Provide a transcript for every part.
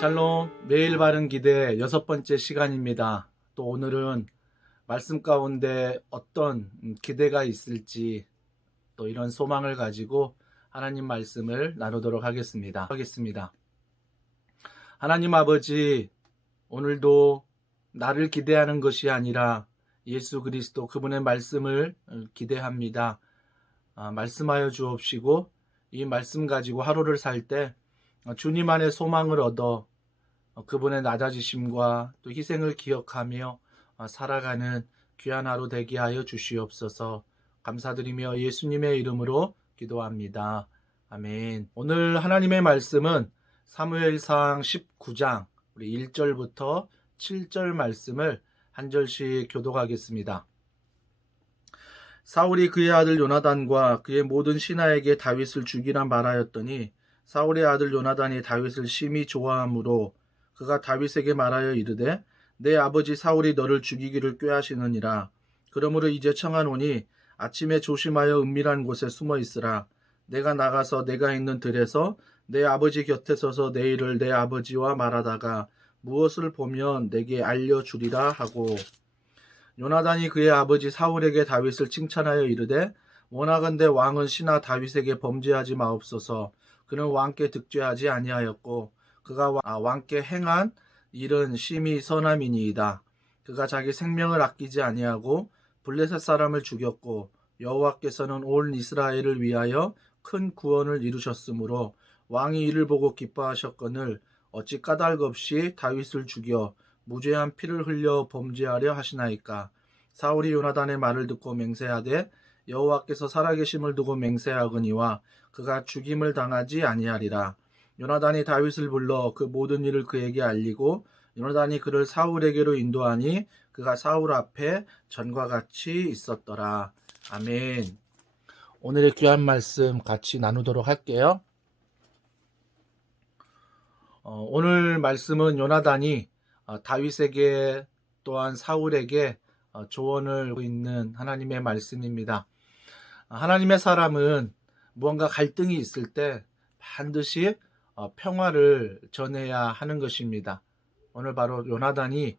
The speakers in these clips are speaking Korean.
샬롬, 매일 바른 기대 6번째 시간입니다. 또 오늘은 말씀 가운데 어떤 기대가 있을지 또 이런 소망을 가지고 하나님 말씀을 나누도록 하겠습니다. 하나님 아버지, 오늘도 나를 기대하는 것이 아니라 예수 그리스도 그분의 말씀을 기대합니다. 말씀하여 주옵시고 이 말씀 가지고 하루를 살 때 주님 안에 소망을 얻어 그분의 낮아지심과 또 희생을 기억하며 살아가는 귀한 하루 되게 하여 주시옵소서. 감사드리며 예수님의 이름으로 기도합니다. 아멘. 오늘 하나님의 말씀은 사무엘상 19장 우리 1절부터 7절 말씀을 한 절씩 교독하겠습니다. 사울이 그의 아들 요나단과 그의 모든 신하에게 다윗을 죽이라 말하였더니 사울의 아들 요나단이 다윗을 심히 좋아하므로 그가 다윗에게 말하여 이르되 내 아버지 사울이 너를 죽이기를 꾀하시느니라. 그러므로 이제 청하노니 아침에 조심하여 은밀한 곳에 숨어 있으라. 내가 나가서 내가 있는 들에서 내 아버지 곁에 서서 내 일을 내 아버지와 말하다가 무엇을 보면 내게 알려주리라 하고, 요나단이 그의 아버지 사울에게 다윗을 칭찬하여 이르되 원하건대 왕은 신하 다윗에게 범죄하지 마옵소서. 그는 왕께 득죄하지 아니하였고 그가 왕께 행한 일은 심히 선함이니이다. 그가 자기 생명을 아끼지 아니하고 블레셋 사람을 죽였고 여호와께서는 온 이스라엘을 위하여 큰 구원을 이루셨으므로 왕이 이를 보고 기뻐하셨거늘 어찌 까닭 없이 다윗을 죽여 무죄한 피를 흘려 범죄하려 하시나이까. 사울이 요나단의 말을 듣고 맹세하되 여호와께서 살아계심을 두고 맹세하거니와 그가 죽임을 당하지 아니하리라. 요나단이 다윗을 불러 그 모든 일을 그에게 알리고 요나단이 그를 사울에게로 인도하니 그가 사울 앞에 전과 같이 있었더라. 아멘. 오늘의 귀한 말씀 같이 나누도록 할게요. 오늘 말씀은 요나단이 다윗에게 또한 사울에게 조언을 하고 있는 하나님의 말씀입니다. 하나님의 사람은 무언가 갈등이 있을 때 반드시 평화를 전해야 하는 것입니다. 오늘 바로 요나단이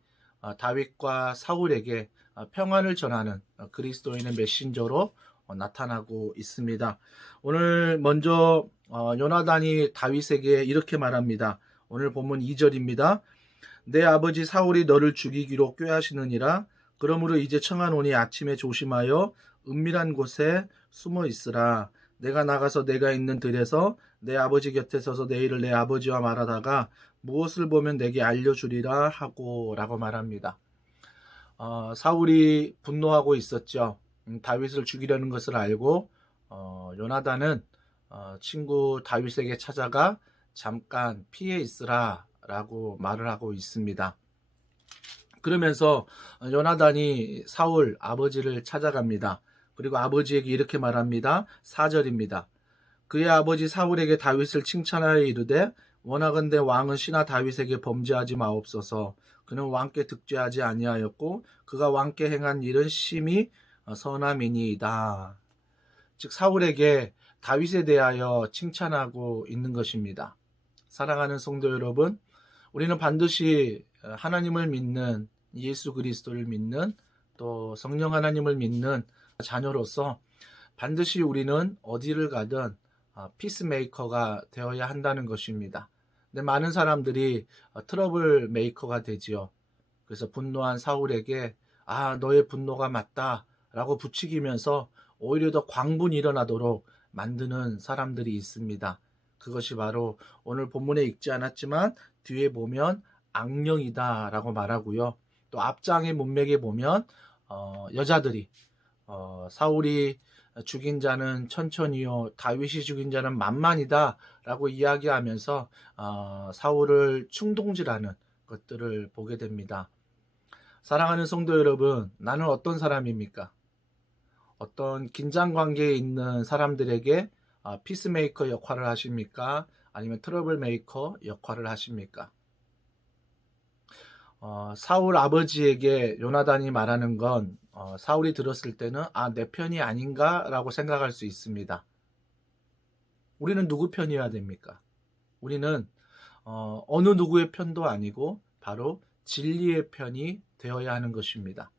다윗과 사울에게 평안을 전하는 그리스도인의 메신저로 나타나고 있습니다. 오늘 먼저 요나단이 다윗에게 이렇게 말합니다. 오늘 본문 2절입니다. 내 아버지 사울이 너를 죽이기로 꾀하시느니라. 그러므로 이제 청하노니 아침에 조심하여 은밀한 곳에 숨어 있으라. 내가 나가서 내가 있는 들에서 내 아버지 곁에 서서 내 일을 내 아버지와 말하다가 무엇을 보면 내게 알려주리라 하고 라고 말합니다. 사울이 분노하고 있었죠. 다윗을 죽이려는 것을 알고 요나단은 친구 다윗에게 찾아가 잠깐 피해 있으라 라고 말을 하고 있습니다. 그러면서 요나단이 사울 아버지를 찾아갑니다. 그리고 아버지에게 이렇게 말합니다. 4절입니다. 그의 아버지 사울에게 다윗을 칭찬하여 이르되 원하건대 왕은 신하 다윗에게 범죄하지 마옵소서. 그는 왕께 득죄하지 아니하였고 그가 왕께 행한 일은 심히 선함이니이다. 즉 사울에게 다윗에 대하여 칭찬하고 있는 것입니다. 사랑하는 성도 여러분, 우리는 반드시 하나님을 믿는, 예수 그리스도를 믿는, 또 성령 하나님을 믿는 자녀로서 반드시 우리는 어디를 가든 피스메이커가 되어야 한다는 것입니다. 근데 많은 사람들이 트러블 메이커가 되지요. 그래서 분노한 사울에게 너의 분노가 맞다 라고 부추기면서 오히려 더 광분이 일어나도록 만드는 사람들이 있습니다. 그것이 바로 오늘 본문에 읽지 않았지만 뒤에 보면 악령이다 라고 말하고요. 또 앞장의 문맥에 보면 여자들이 사울이 죽인 자는 천천히요 다윗이 죽인 자는 만만이다 라고 이야기하면서 사울을 충동질하는 것들을 보게 됩니다. 사랑하는 성도 여러분, 나는 어떤 사람입니까? 어떤 긴장 관계에 있는 사람들에게 피스메이커 역할을 하십니까? 아니면 트러블 메이커 역할을 하십니까? 사울 아버지에게 요나단이 말하는 건 사울이 들었을 때는 내 편이 아닌가 라고 생각할 수 있습니다. 우리는 누구 편이어야 됩니까? 우리는 어느 누구의 편도 아니고 바로 진리의 편이 되어야 하는 것입니다.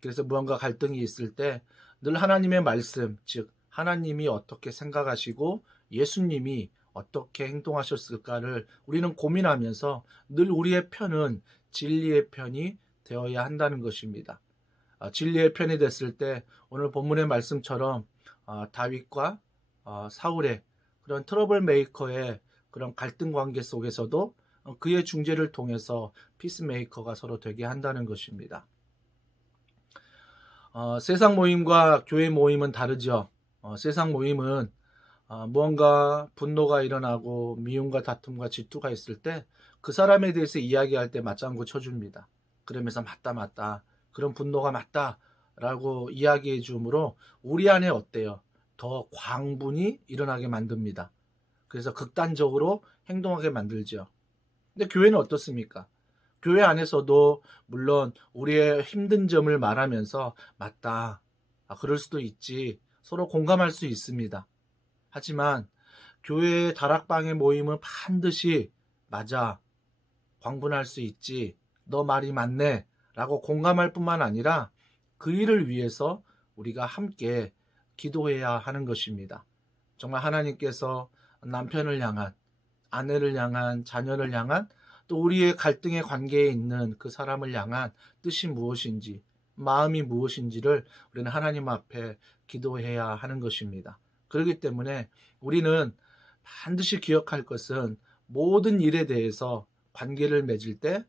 그래서 무언가 갈등이 있을 때 늘 하나님의 말씀, 즉 하나님이 어떻게 생각하시고 예수님이 어떻게 행동하셨을까를 우리는 고민하면서 늘 우리의 편은 진리의 편이 되어야 한다는 것입니다. 진리의 편이 됐을 때 오늘 본문의 말씀처럼 다윗과 사울의 그런 트러블 메이커의 그런 갈등 관계 속에서도 그의 중재를 통해서 피스메이커가 서로 되게 한다는 것입니다. 세상 모임과 교회 모임은 다르죠. 세상 모임은 무언가 분노가 일어나고 미움과 다툼과 질투가 있을 때 그 사람에 대해서 이야기할 때 맞장구 쳐줍니다. 그러면서 맞다 그런 분노가 맞다 라고 이야기해 주므로 우리 안에 어때요? 더 광분이 일어나게 만듭니다. 그래서 극단적으로 행동하게 만들죠. 근데 교회는 어떻습니까? 교회 안에서도 물론 우리의 힘든 점을 말하면서 맞다, 그럴 수도 있지, 서로 공감할 수 있습니다. 하지만 교회의 다락방의 모임은 반드시 맞아, 광분할 수 있지, 너 말이 맞네 라고 공감할 뿐만 아니라 그 일을 위해서 우리가 함께 기도해야 하는 것입니다. 정말 하나님께서 남편을 향한, 아내를 향한, 자녀를 향한, 또 우리의 갈등의 관계에 있는 그 사람을 향한 뜻이 무엇인지, 마음이 무엇인지를 우리는 하나님 앞에 기도해야 하는 것입니다. 그렇기 때문에 우리는 반드시 기억할 것은 모든 일에 대해서 관계를 맺을 때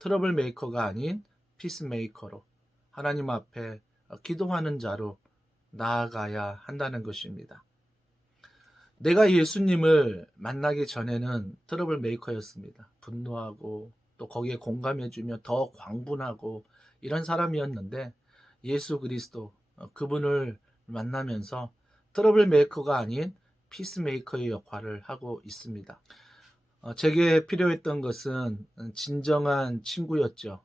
트러블 메이커가 아닌 피스 메이커로 하나님 앞에 기도하는 자로 나아가야 한다는 것입니다. 내가 예수님을 만나기 전에는 트러블 메이커였습니다. 분노하고 또 거기에 공감해주며 더 광분하고 이런 사람이었는데 예수 그리스도 그분을 만나면서 트러블 메이커가 아닌 피스 메이커의 역할을 하고 있습니다. 제게 필요했던 것은 진정한 친구였죠.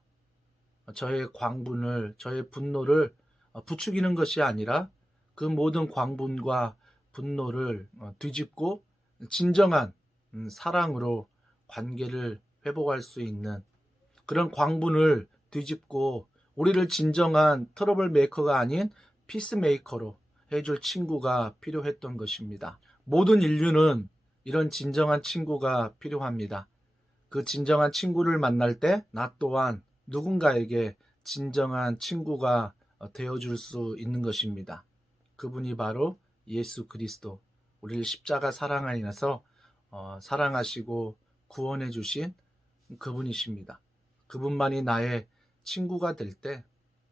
저의 광분을, 저의 분노를 부추기는 것이 아니라 그 모든 광분과 분노를 뒤집고 진정한 사랑으로 관계를 회복할 수 있는 그런 광분을 뒤집고 우리를 진정한 트러블 메이커가 아닌 피스 메이커로 해줄 친구가 필요했던 것입니다. 모든 인류는 이런 진정한 친구가 필요합니다. 그 진정한 친구를 만날 때 나 또한 누군가에게 진정한 친구가 되어줄 수 있는 것입니다. 그분이 바로 예수 그리스도, 우리를 십자가 사랑 안에서 사랑하시고 구원해 주신 그분이십니다. 그분만이 나의 친구가 될 때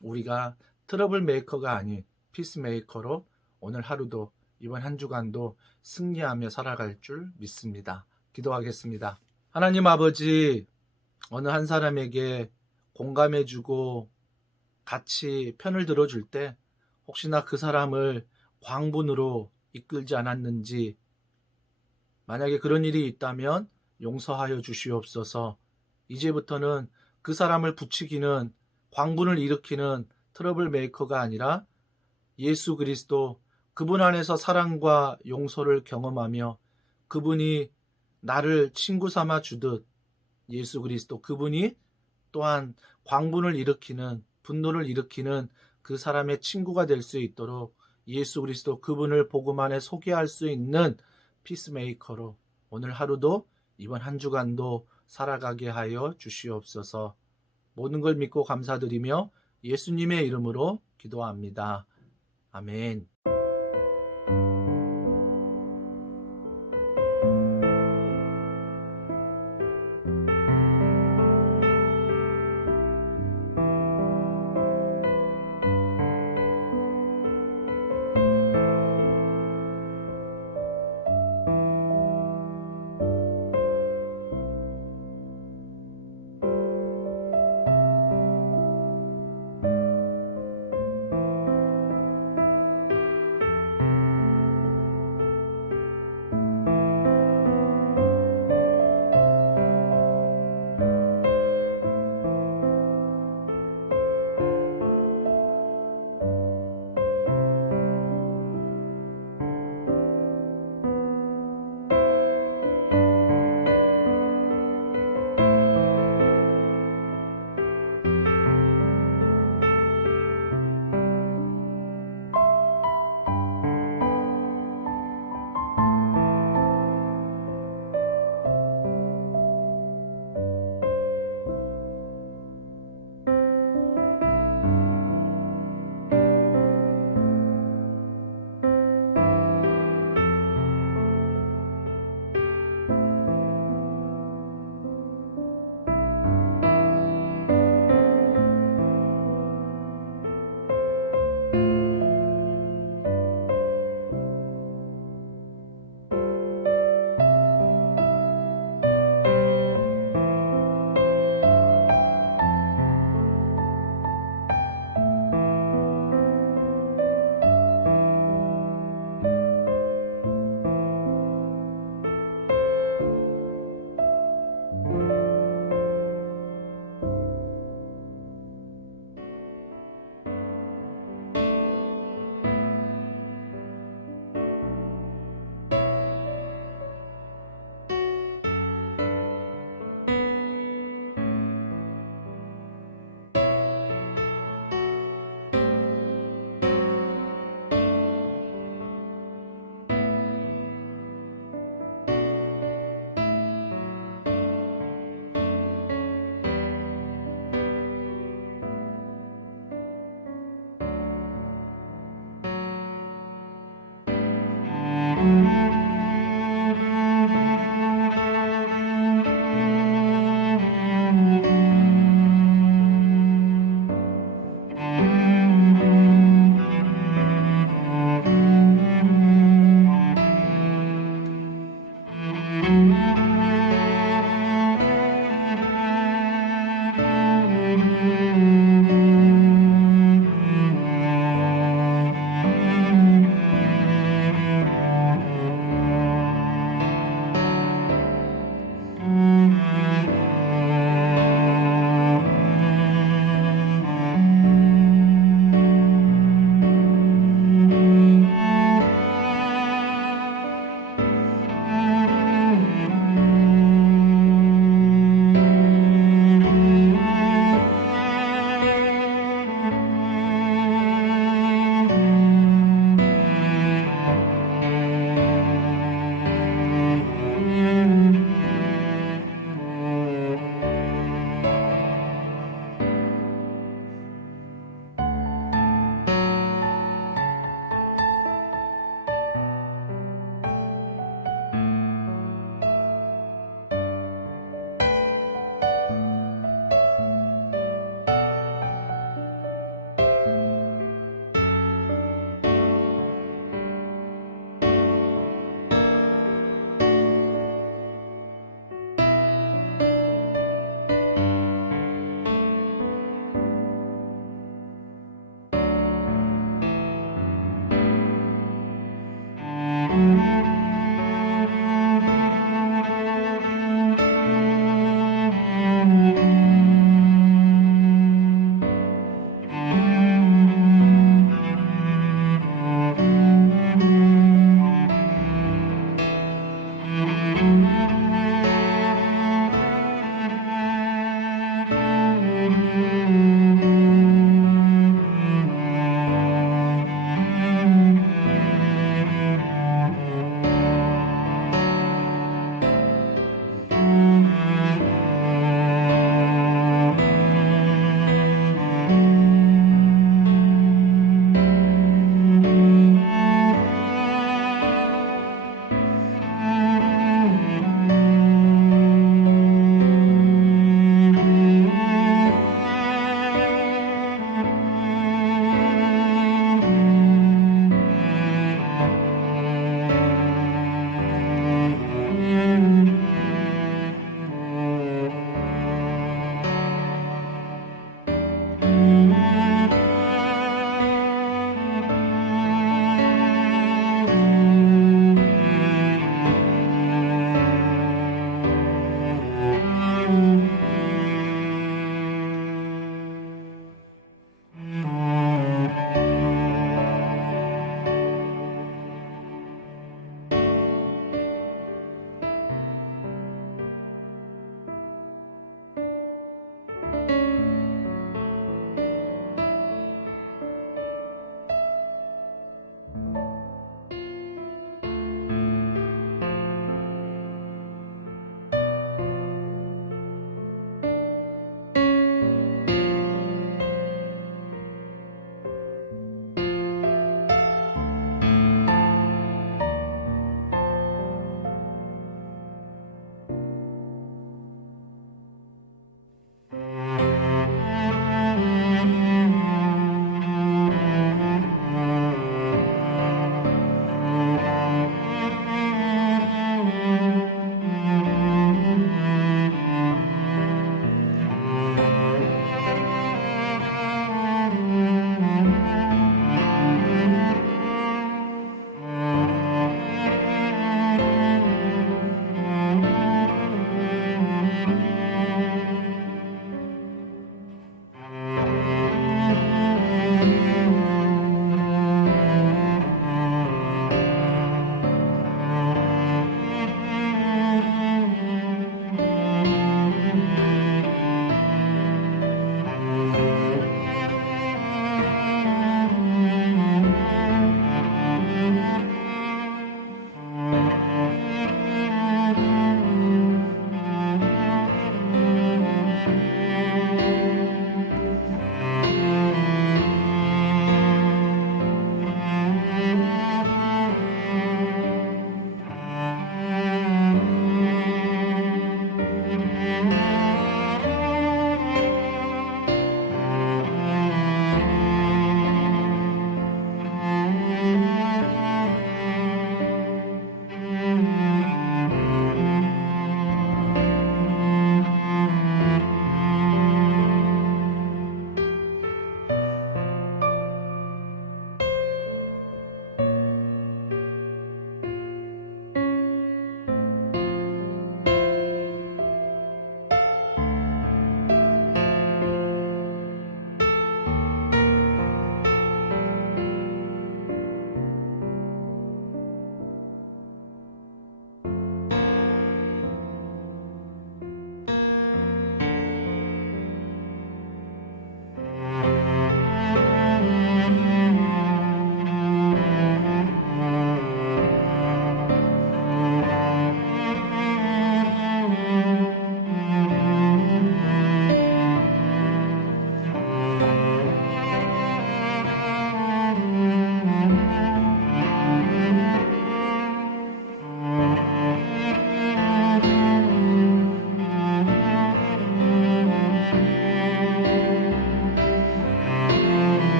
우리가 트러블 메이커가 아닌 피스 메이커로 오늘 하루도 이번 한 주간도 승리하며 살아갈 줄 믿습니다. 기도하겠습니다. 하나님 아버지, 어느 한 사람에게 공감해주고 같이 편을 들어줄 때 혹시나 그 사람을 광분으로 이끌지 않았는지, 만약에 그런 일이 있다면 용서하여 주시옵소서. 이제부터는 그 사람을 부추기는, 광분을 일으키는 트러블 메이커가 아니라 예수 그리스도, 그분 안에서 사랑과 용서를 경험하며 그분이 나를 친구 삼아 주듯 예수 그리스도, 그분이 또한 광분을 일으키는, 분노를 일으키는 그 사람의 친구가 될 수 있도록 예수 그리스도, 그분을 복음 안에 소개할 수 있는 피스메이커로 오늘 하루도 이번 한 주간도 살아가게 하여 주시옵소서. 모든 걸 믿고 감사드리며 예수님의 이름으로 기도합니다. 아멘.